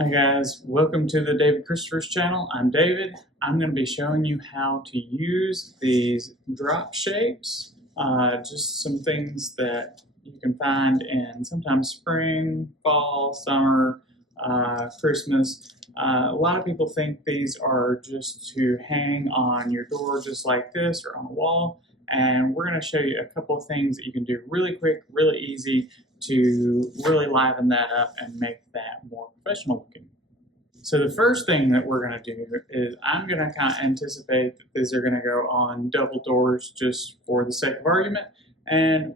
Hi guys, welcome to the David Christopher's channel. I'm David. I'm going to be showing you how to use these drop shapes. Just some things that you can find in sometimes spring, fall, summer, Christmas. A lot of people think these are just to hang on your door just like this or on a wall. And we're going to show you a couple of things that you can do really quick, really easy to really liven that up and make that more professional looking. So the first thing that we're going to do is I'm going to kind of anticipate that these are going to go on double doors just for the sake of argument, and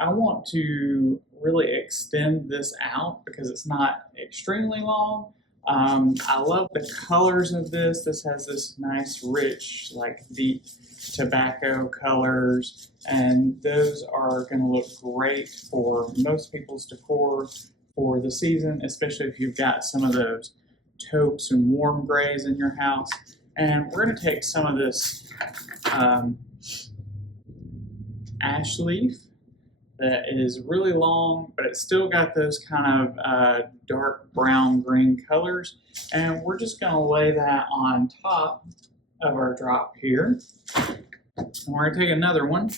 I want to really extend this out because it's not extremely long. I love the colors of this. This has this nice rich like deep tobacco colors, and those are going to look great for most people's decor for the season, especially if you've got some of those taupes and warm grays in your house. And we're going to take some of this ash leaf that is really long, but it's still got those kind of dark brown green colors, and we're just going to lay that on top of our drop here. And we're going to take another one,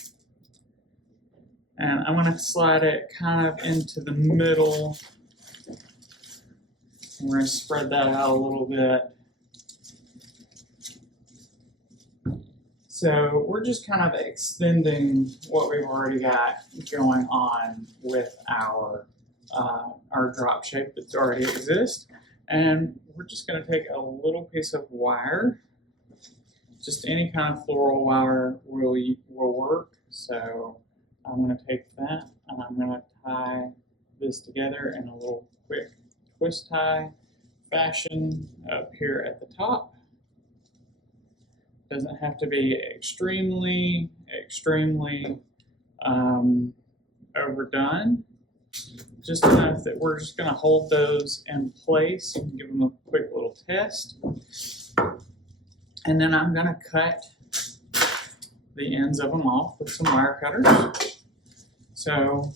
and I'm going to slide it kind of into the middle. We're going to spread that out a little bit. So we're just kind of extending what we've already got going on with our drop shape that's already exists. And we're just going to take a little piece of wire. Just any kind of floral wire will work. So I'm going to take that and I'm going to tie this together in a little quick twist tie fashion up here at the top. Doesn't have to be extremely overdone. Just enough that we're just going to hold those in place and give them a quick little test. And then I'm going to cut the ends of them off with some wire cutters. So,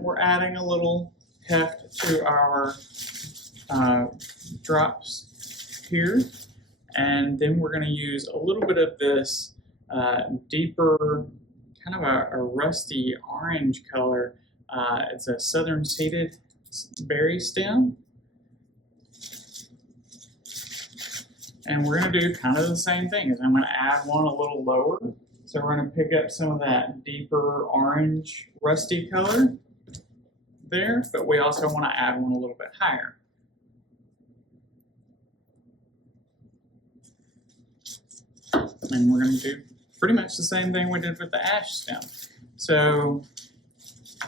we're adding a little heft to our drops here. And then we're going to use a little bit of this deeper, kind of a rusty orange color. It's a southern seeded berry stem. And we're going to do kind of the same thing. Is I'm going to add one a little lower. So we're going to pick up some of that deeper orange rusty color there, but we also want to add one a little bit higher. And we're going to do pretty much the same thing we did with the ash stem. So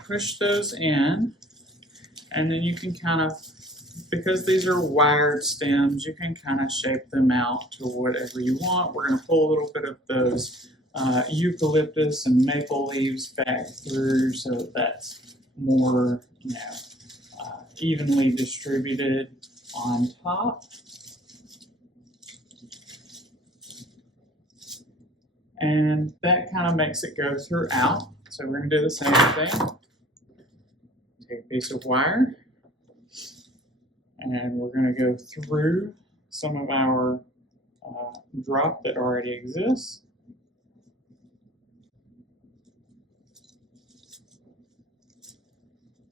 push those in, and then you can kind of, because these are wired stems, you can kind of shape them out to whatever you want. We're going to pull a little bit of those eucalyptus and maple leaves back through so that's more evenly distributed on top. And that kind of makes it go throughout. So we're going to do the same thing. Take a piece of wire, and we're going to go through some of our drop that already exists.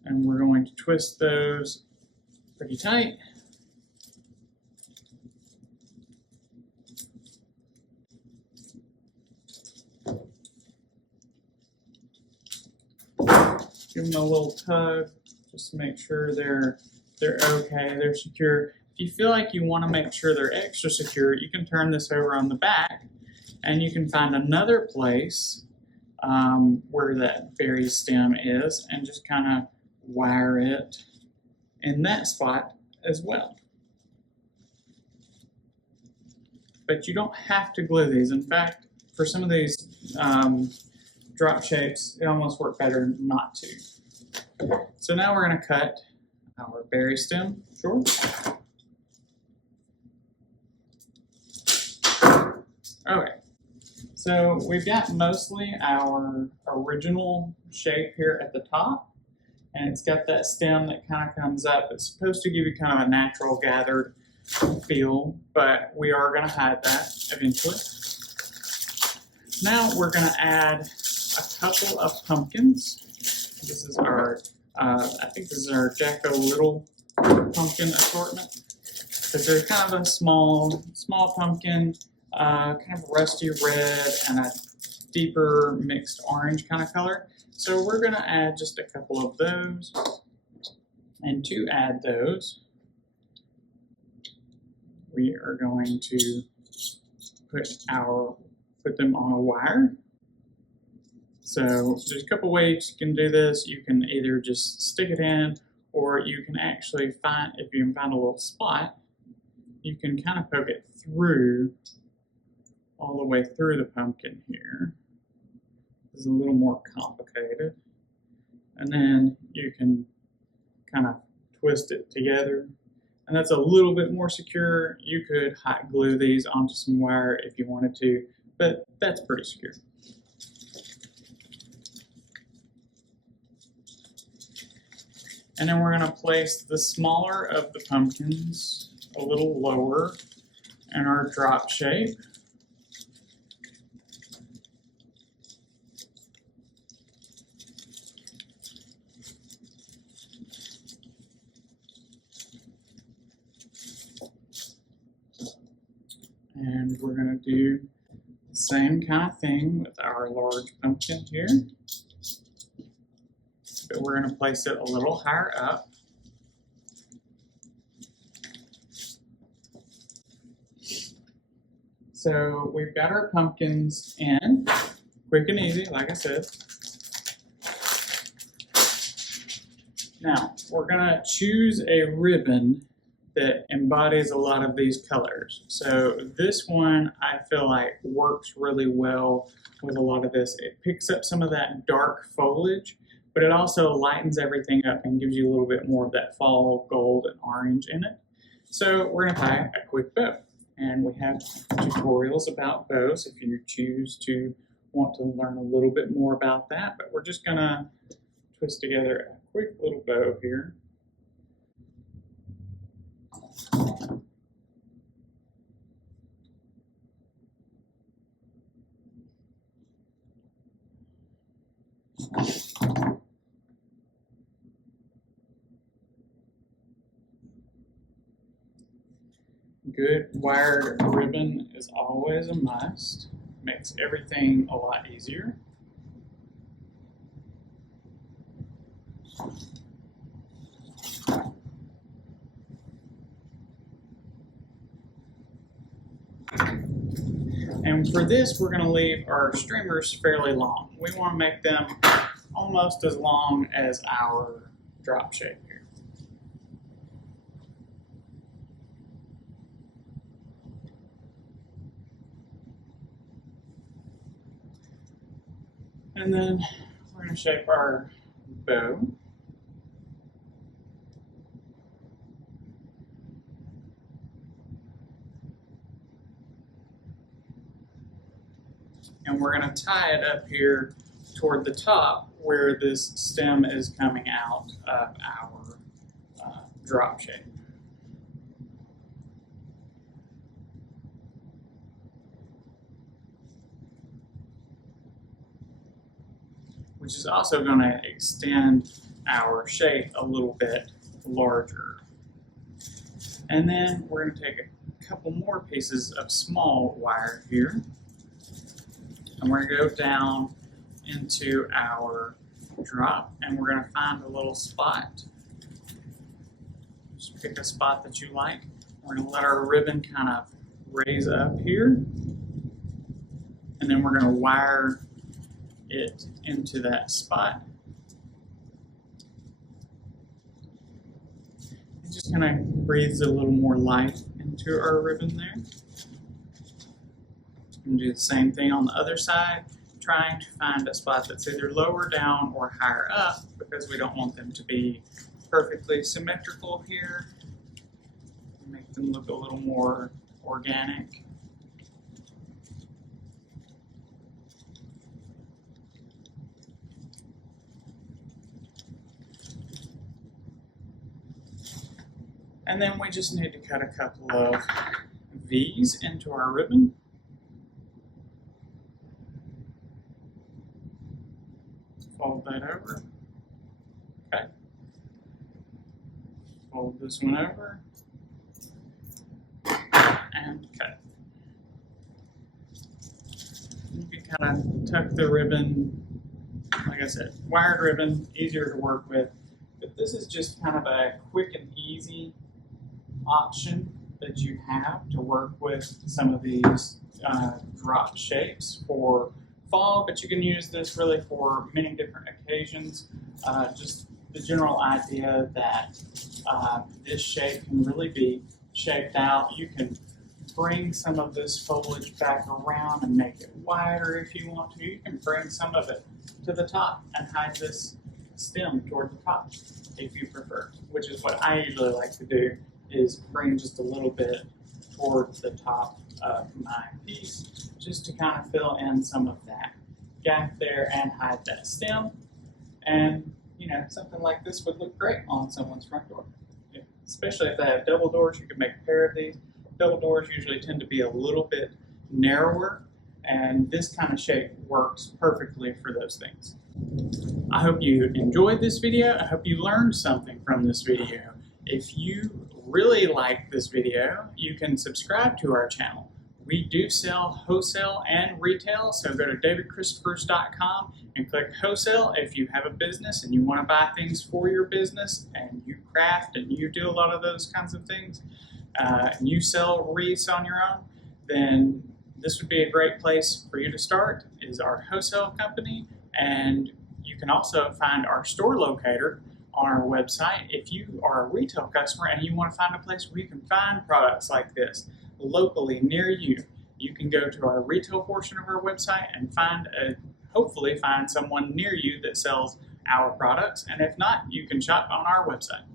And we're going to twist those pretty tight. Give them a little tug, just to make sure they're okay, they're secure. If you feel like you want to make sure they're extra secure, you can turn this over on the back, and you can find another place where that berry stem is, and just kind of wire it in that spot as well. But you don't have to glue these. In fact, for some of these drop shapes, it almost works better not to. So now we're going to cut our berry stem short. Okay, so we've got mostly our original shape here at the top, and it's got that stem that kind of comes up. It's supposed to give you kind of a natural gathered feel, but we are going to hide that eventually. Now we're going to add a couple of pumpkins. This is our, I think this is our Jacko Little pumpkin assortment. Because they're kind of a small pumpkin, kind of rusty red and a deeper mixed orange kind of color. So we're going to add just a couple of those. And to add those, we are going to put them on a wire. So there's a couple ways you can do this. You can either just stick it in, or you can actually find, if you can find a little spot, you can kind of poke it through, all the way through the pumpkin here. This is a little more complicated. And then you can kind of twist it together. And that's a little bit more secure. You could hot glue these onto some wire if you wanted to, but that's pretty secure. And then we're going to place the smaller of the pumpkins a little lower in our drop shape. And we're going to do the same kind of thing with our large pumpkin here. But we're going to place it a little higher up. So we've got our pumpkins in, quick and easy, like I said. Now, we're going to choose a ribbon that embodies a lot of these colors. So this one, I feel like, works really well with a lot of this. It picks up some of that dark foliage, but it also lightens everything up and gives you a little bit more of that fall gold and orange in it. So we're going to tie a quick bow. And we have tutorials about bows if you choose to want to learn a little bit more about that. But we're just going to twist together a quick little bow here. Good wired ribbon is always a must. Makes everything a lot easier. And for this, we're going to leave our streamers fairly long. We want to make them almost as long as our drop shape here. And then we're going to shape our bow. And we're going to tie it up here toward the top where this stem is coming out of our drop shape. Which is also going to extend our shape a little bit larger. And then we're going to take a couple more pieces of small wire here, and we're going to go down into our drop, and we're going to find a little spot. Just pick a spot that you like. We're going to let our ribbon kind of raise up here, and then we're going to wire it into that spot. It just kind of breathes a little more life into our ribbon there. And do the same thing on the other side, trying to find a spot that's either lower down or higher up, because we don't want them to be perfectly symmetrical here. Make them look a little more organic. And then we just need to cut a couple of V's into our ribbon. Fold that over. Okay. Fold this one over. And cut. You can kind of tuck the ribbon, like I said, wired ribbon, easier to work with. But this is just kind of a quick and easy option that you have to work with some of these drop shapes for fall, but you can use this really for many different occasions. Just the general idea that this shape can really be shaped out. You can bring some of this foliage back around and make it wider if you want to. You can bring some of it to the top and hide this stem toward the top if you prefer, which is what I usually like to do, is bring just a little bit towards the top of my piece just to kind of fill in some of that gap there and hide that stem. And you know, something like this would look great on someone's front door. Especially if they have double doors, you could make a pair of these. Double doors usually tend to be a little bit narrower, and this kind of shape works perfectly for those things. I hope you enjoyed this video. I hope you learned something from this video. If you really like this video, you can subscribe to our channel. We do sell wholesale and retail, so go to davidchristofers.com and click wholesale if you have a business and you want to buy things for your business and you craft and you do a lot of those kinds of things, and you sell wreaths on your own, then this would be a great place for you to start, is our wholesale company. And you can also find our store locator on our website. If you are a retail customer and you want to find a place where you can find products like this locally near you, you can go to our retail portion of our website and hopefully find someone near you that sells our products. And if not, you can shop on our website.